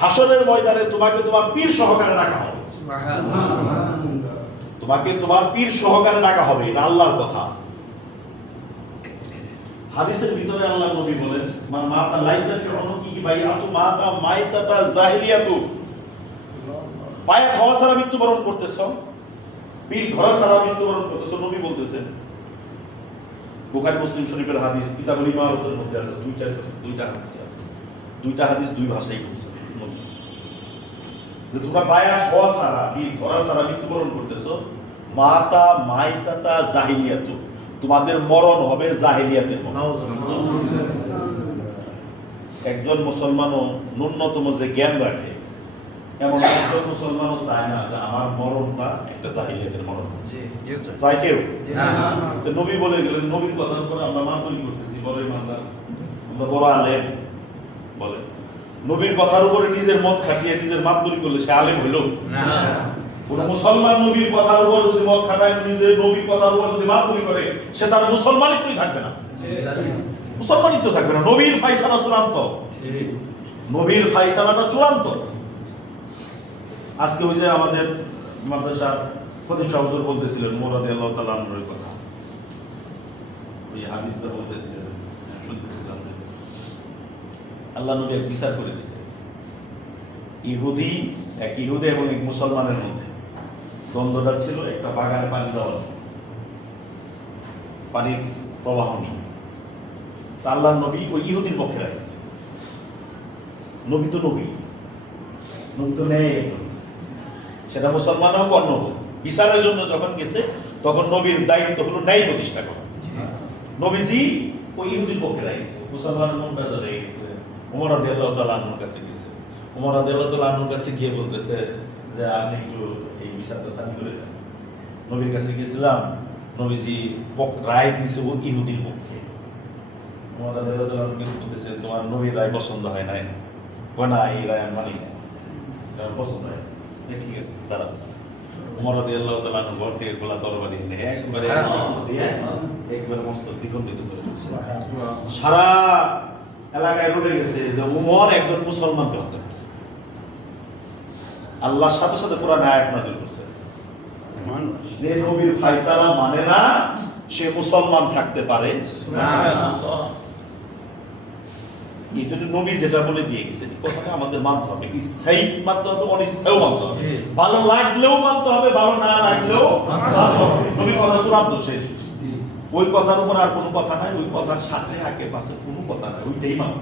হাসরের ময়দানে তোমাকে তোমার পীর সহকারে ডাকা হবে। তোমাকে তোমার পীর সহকারে ডাকা হবে এটা আল্লাহর কথা। হাদিসের ভিতরে আল্লাহ নবী বলেন মান মাতা লাইসা ফি উনুকিহি বাইআতু মাতা মাইতাতা জাহিলিয়াতু। পায়ে খাওয়া ছাড়া মৃত্যুবরণ করতেছ পীর ধরা ছাড়া মৃত্যুবরণ করতেছ নবী বলতেছেন বুখারী, মুসলিম শরীফের হাদিস কিতাবুল ইমারতের মধ্যে আছে, দুইটা দুইটা হাদিস আছে। দুইটা হাদিস দুই ভাষায় বলছে যে তোমরা বায়া খাওয়া ছাড়া পীর ধরা ছাড়া মৃত্যুবরণ করতেছ? মাতা, মাইতাতা, জাহিলিয়াতু। তোমাদের মরণ হবে জাহিলিয়াতের একজন মুসলমানও ন্যূনতম যে জ্ঞান রাখে এমন একজন মুসলমানও চায় না যে আমার মরণটা একটা জাহিলিয়াতের মরণ চায় কেউ? নবী বলে গেলেন নবীর কথার উপরে আমরা মাতবরি করতেছি বড় ইমানদার আমরা বড় আলেম বলে। নবীর কথার উপরে নিজের মত খাটিয়ে নিজের মাত মাতবরি করলে সে আলেম হইল। কোন মুসলমান নবীর কথার উপর যদি মত খাটায় নিজের নবীর কথার উপর যদি মাত মাতবরি করে সে তার মুসলমানিত্বই থাকবে না। মুসলমানিত্ব থাকবে না। নবীর ফাইসালা চূড়ান্ত। নবীর ফাইসালাটা চূড়ান্ত। আজকে ওই যে আমাদের মাদ্রাসার সাহেব হুজুর বলতেছিলেন মোরাদি আল্লাহ আনহুর কথা। ওই হাদিসটা বলতেছিলেন শুনতেছিলাম। আল্লাহ নবী এক বিচার করে দিয়েছে। ইহুদি, এক ইহুদি এবং এক মুসলমানের মধ্যে দ্বন্দ্বটা ছিল একটা বাগানে পানি দেওয়া পানির প্রবাহ নেই। তা আল্লাহ নবী ওই ইহুদির পক্ষে রাখছে। নবী তো নবী। নবী তো নেই সেটা মুসলমান হোক অন্য হোক। বিচারের জন্য যখন গেছে, তখন নবীর দায়িত্ব হলো ন্যায় প্রতিষ্ঠা করা। নবীজি ওই ইহুদির পক্ষে রাখছে মুসলমানের মন বেজার গেছে উমর আদি আল্লাহ কাছে গেছে। উমর আদি আল্লাহ কাছে গিয়ে বলতেছে যে, আপনি একটু এই বিচারটা চালু করে নবীর কাছে গেছিলাম। নবীজি রায় দিয়েছে ও ইহুদির পক্ষে। উমর আদি আল্লাহ কাছে বলতেছে, তোমার নবীর রায় পছন্দ হয় নাই? কয় না, এই রায় আমি মানি পছন্দ হয়। এ ঠিক আছে তারা উমর রাদি আল্লাহ তাআলা ঘর থেকে গোলা তরবারি নিয়ে একবারে দিয়ে একবারে মস্ত দ্বিখণ্ডিত করে সারা এলাকায় রটে গেছে যে উমর একজন মুসলমানকে হত্যা করছে। আল্লাহর সাথে সাথে কোরআন আয়াত নাযিল করছে। যে নবীর ফাইসালা মানে না সে মুসলমান থাকতে পারে। এটা নবী যেটা বলে দিয়ে গেছেন কথাটা আমাদের মানতে হবে। স্থায়ী মানতে হবে অনিস্থায়ী মানতে হবে। ভালো লাগলেও মানতে হবে ভালো না লাগলেও মানতে হবে। কথা চূড়ান্ত শেষ। ওই কথার উপর আর কোনো কথা নাই ওই কথার সাথে আগে পাশে কোনো কথা নাই ওইটাই মানতে।